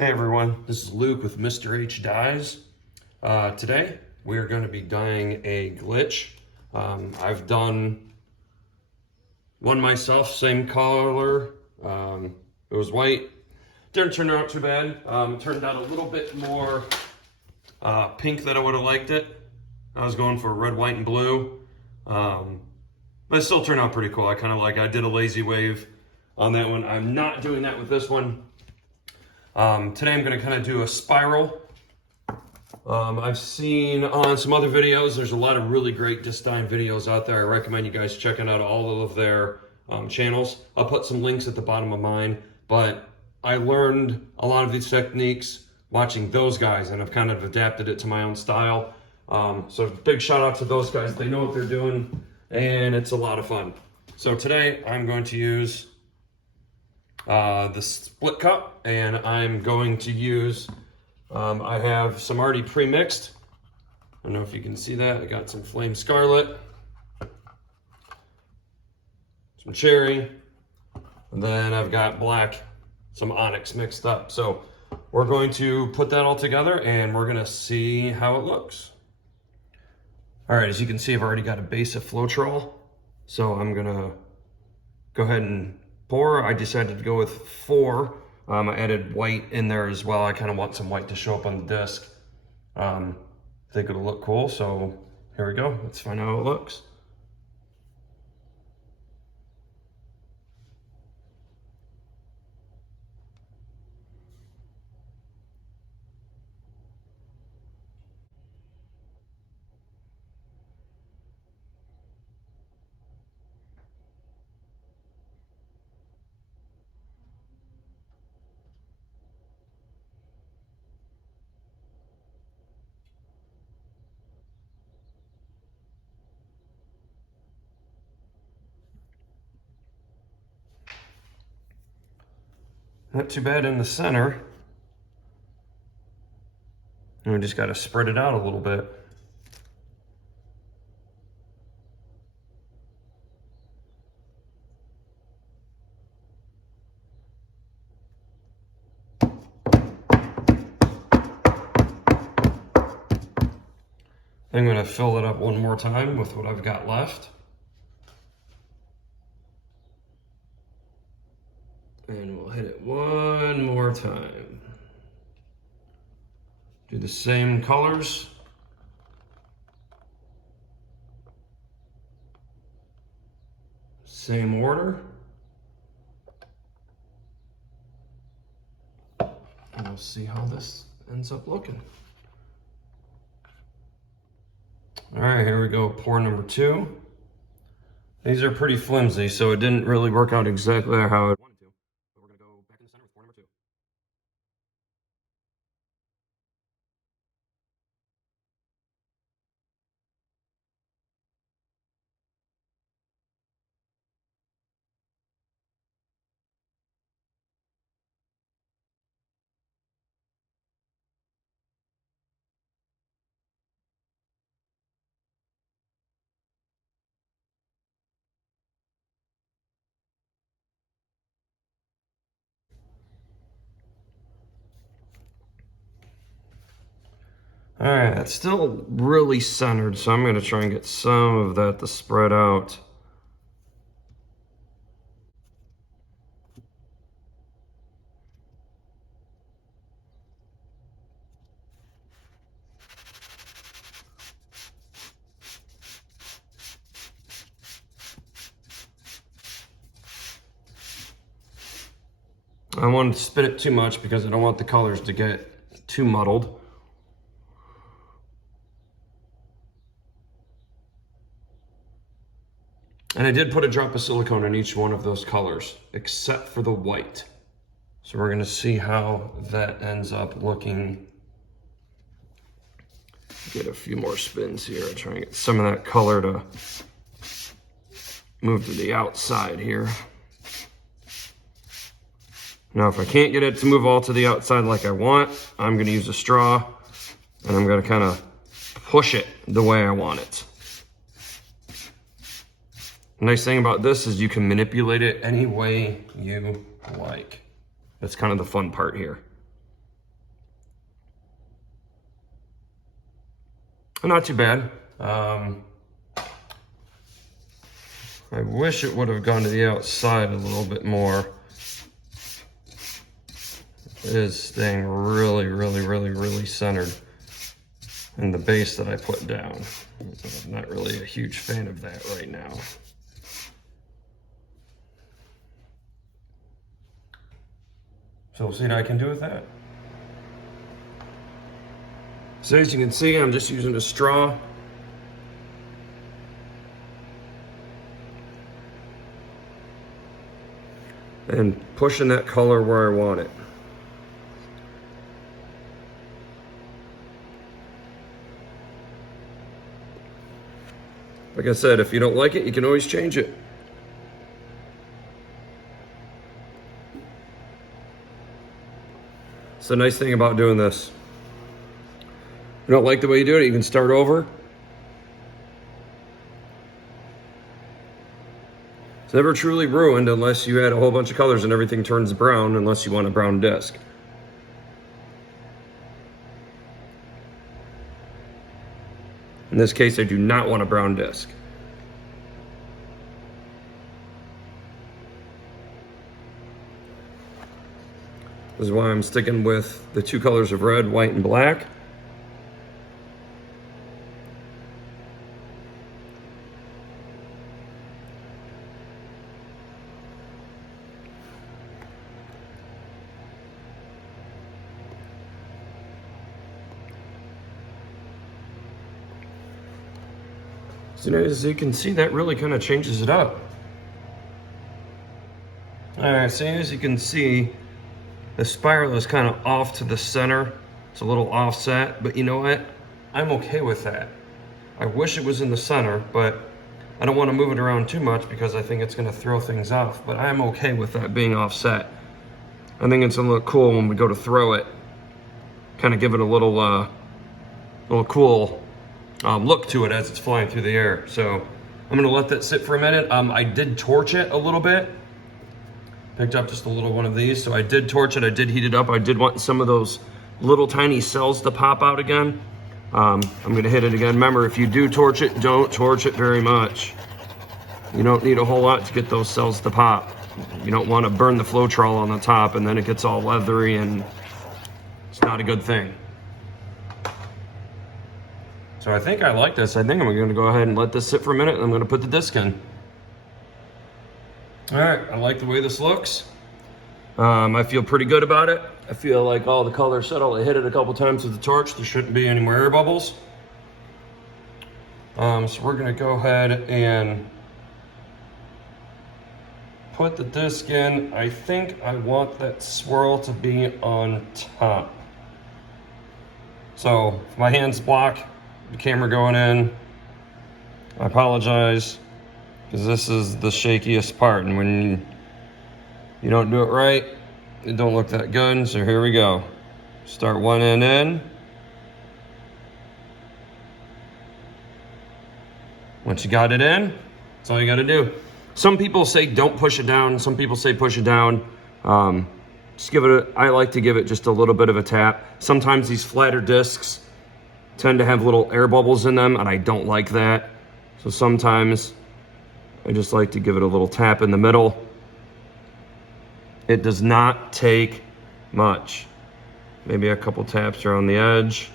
Hey everyone, this is Luke with Mr. H Dyes. Today we are going to be dyeing a glitch. I've done one myself, same color. It was white. Didn't turn out too bad. Turned out a little bit more pink than I would have liked it. I was going for red, white, and blue. But it still turned out pretty cool. I did a lazy wave on that one. I'm not doing that with this one. Today I'm going to kind of do a spiral. I've seen on some other videos, there's a lot of really great disc dyeing videos out there. I recommend you guys checking out all of their channels. I'll put some links at the bottom of mine, but I learned a lot of these techniques watching those guys, and I've kind of adapted it to my own style. So big shout out to those guys. They know what they're doing, and it's a lot of fun. So today I'm going to use the split cup, and I'm going to use, I have some already pre-mixed. I don't know if you can see that. I got some Flame Scarlet, some Cherry, and then I've got black, some Onyx mixed up. So we're going to put that all together and we're gonna see how it looks. All right, as you can see, I've already got a base of Floetrol. So I'm gonna go ahead and pour. I decided to go with 4. I added white in there as well. I kind of want some white to show up on the disc. I think it'll look cool, so here we go. Let's find out how it looks. Not too bad in the center. And we just got to spread it out a little bit. I'm going to fill it up one more time with what I've got left. And we'll hit it one more time. Do the same colors. Same order. And we'll see how this ends up looking. All right, here we go, pour number 2. These are pretty flimsy, so it didn't really work out exactly how I wanted to. But we're gonna go back in the center with pour number 2. All right, it's still really centered, so I'm gonna try and get some of that to spread out. I don't want to spin it too much because I don't want the colors to get too muddled. And I did put a drop of silicone in each one of those colors, except for the white. So we're gonna see how that ends up looking. Get a few more spins here. I try and get some of that color to move to the outside here. Now, if I can't get it to move all to the outside like I want, I'm gonna use a straw and I'm gonna kind of push it the way I want it. The nice thing about this is you can manipulate it any way you like. That's kind of the fun part here. Not too bad. I wish it would have gone to the outside a little bit more. It is staying really, really, really, really centered in the base that I put down. I'm not really a huge fan of that right now. So we'll see what I can do with that. So as you can see, I'm just using a straw. And pushing that color where I want it. Like I said, if you don't like it, you can always change it. It's the nice thing about doing this. If you don't like the way you do it, you can start over. It's never truly ruined unless you add a whole bunch of colors and everything turns brown, unless you want a brown disc. In this case, I do not want a brown disc. This is why I'm sticking with the two colors of red, white, and black. So as you can see, that really kind of changes it up. All right, so as you can see, the spiral is kind of off to the center. It's a little offset, but you know what? I'm okay with that. I wish it was in the center, but I don't want to move it around too much because I think it's going to throw things off, but I'm okay with that being offset. I think it's gonna look cool when we go to throw it. Kind of give it a little cool look to it as it's flying through the air. So I'm gonna let that sit for a minute. I did torch it a little bit. Picked up just a little one of these. So I did torch it, I did heat it up. I did want some of those little tiny cells to pop out again. I'm gonna hit it again. Remember, if you do torch it, don't torch it very much. You don't need a whole lot to get those cells to pop. You don't wanna burn the Floetrol on the top and then it gets all leathery and it's not a good thing. So I think I like this. I think I'm gonna go ahead and let this sit for a minute and I'm gonna put the disc in. All right, I like the way this looks. I feel pretty good about it. I feel like all the colors settle. I hit it a couple times with the torch. There shouldn't be any more air bubbles. So we're gonna go ahead and put the disc in. I think I want that swirl to be on top. So if my hands block the camera going in, I apologize, because this is the shakiest part, and when you don't do it right, it don't look that good. So here we go. Start one end in. Once you got it in, that's all you gotta do. Some people say don't push it down. Some people say push it down. Just give it I like to give it just a little bit of a tap. Sometimes these flatter discs tend to have little air bubbles in them, and I don't like that. So sometimes I just like to give it a little tap in the middle. It does not take much. Maybe a couple taps around the edge.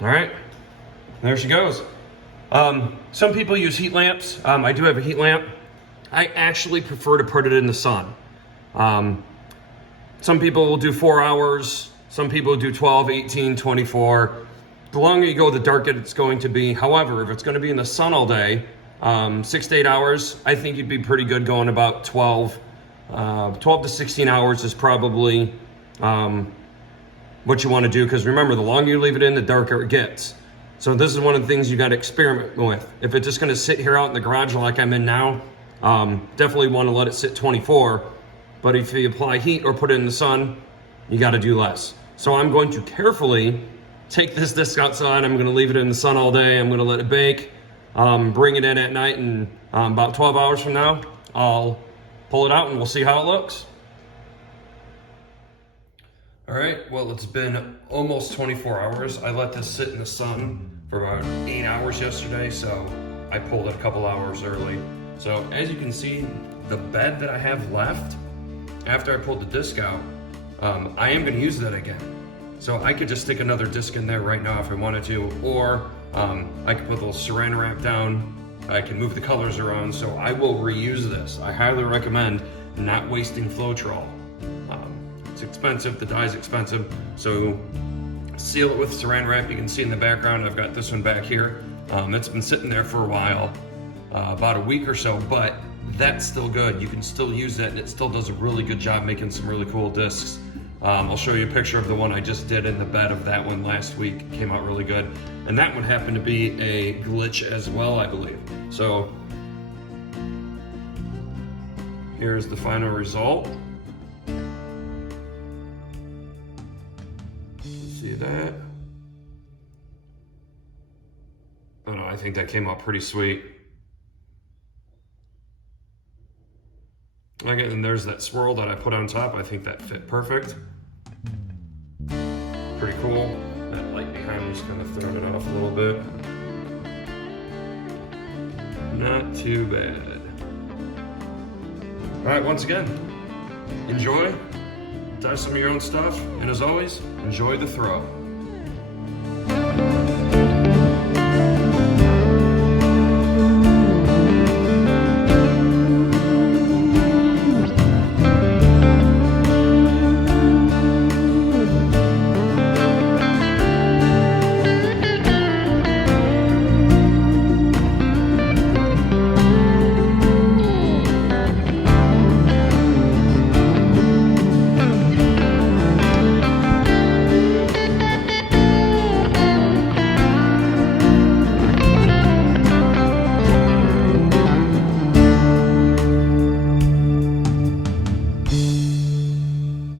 All right, there she goes. Some people use heat lamps. I do have a heat lamp. I actually prefer to put it in the sun. Some people will do 4 hours. Some people do 12, 18, 24. The longer you go, the darker it's going to be. However, if it's going to be in the sun all day, 6 to 8 hours, I think you'd be pretty good going about 12 to 16 hours is probably what you want to do, because remember, the longer you leave it in, the darker it gets. So this is one of the things you got to experiment with. If it's just going to sit here out in the garage like I'm in now, definitely want to let it sit 24. But if you apply heat or put it in the sun, you got to do less. So I'm going to carefully take this disc outside. I'm going to leave it in the sun all day. I'm going to let it bake, bring it in at night, and about 12 hours from now, I'll pull it out and we'll see how it looks. All right, well, it's been almost 24 hours. I let this sit in the sun for about 8 hours yesterday, so I pulled it a couple hours early. So as you can see, the bed that I have left, after I pulled the disc out, I am gonna use that again. So I could just stick another disc in there right now if I wanted to, or I could put a little saran wrap down. I can move the colors around, so I will reuse this. I highly recommend not wasting Floetrol. It's expensive, the dye's expensive, so seal it with saran wrap. You can see in the background, I've got this one back here. It's been sitting there for a while, about a week or so, but that's still good. You can still use it, and it still does a really good job making some really cool discs. I'll show you a picture of the one I just did in the bed of that one last week. It came out really good. And that one happened to be a glitch as well, I believe. So here's the final result. See that? Oh no, I think that came out pretty sweet. Okay, and there's that swirl that I put on top. I think that fit perfect. Pretty cool. That light behind me's kind of throwing it off a little bit. Not too bad. All right, once again, enjoy. Dye some of your own stuff, and as always, enjoy the throw.